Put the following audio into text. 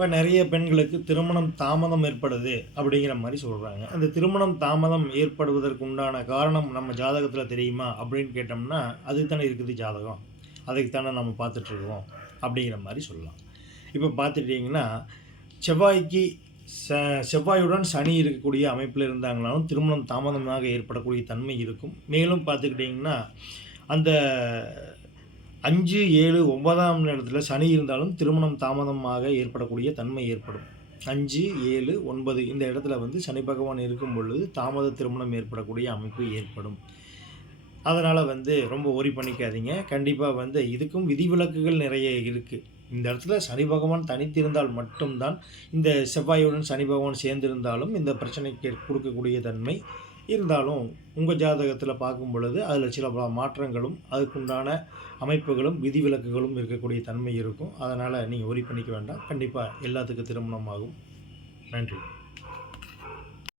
இப்போ நிறைய பெண்களுக்கு திருமணம் தாமதம் ஏற்படுது அப்படிங்கிற மாதிரி சொல்கிறாங்க. அந்த திருமணம் தாமதம் ஏற்படுவதற்கு உண்டான காரணம் நம்ம ஜாதகத்தில் தெரியுமா அப்படின்னு கேட்டோம்னா, அதுக்கு தானே இருக்குது ஜாதகம், அதுக்கு தானே நம்ம பார்த்துட்ருக்கோம் அப்படிங்கிற மாதிரி சொல்லலாம். இப்போ பார்த்துட்டிங்கன்னா செவ்வாய்க்கு செவ்வாயுடன் சனி இருக்கக்கூடிய அமைப்பில் இருந்தாங்கனாலும் திருமணம் தாமதமாக ஏற்படக்கூடிய தன்மை இருக்கும். மேலும் பார்த்துக்கிட்டிங்கன்னா அந்த 5, 7, 9ஆம் இடத்துல சனி இருந்தாலும் திருமணம் தாமதமாக ஏற்படக்கூடிய தன்மை ஏற்படும். 5, 7, 9 இந்த இடத்துல சனி பகவான் இருக்கும் பொழுது தாமத திருமணம் ஏற்படக்கூடிய அமைப்பு ஏற்படும். அதனால் ரொம்ப ஒரி பண்ணிக்காதீங்க. கண்டிப்பாக இதுக்கும் விதிவிலக்குகள் நிறைய இருக்குது. இந்த இடத்துல சனி பகவான் தனித்திருந்தால் மட்டும்தான், இந்த செவ்வாயுடன் சனி பகவான் சேர்ந்திருந்தாலும் இந்த பிரச்சனைக்கு கொடுக்கக்கூடிய தன்மை இருந்தாலும், உங்கள் ஜாதகத்தில் பார்க்கும் பொழுது அதில் சில மாற்றங்களும் அதுக்குண்டான அமைப்புகளும் விதிவிலக்குகளும் இருக்கக்கூடிய தன்மை இருக்கும். அதனால் நீங்கள் ஒரி பண்ணிக்க வேண்டாம். கண்டிப்பாக எல்லாத்துக்கும் திருமணமாகும். நன்றி.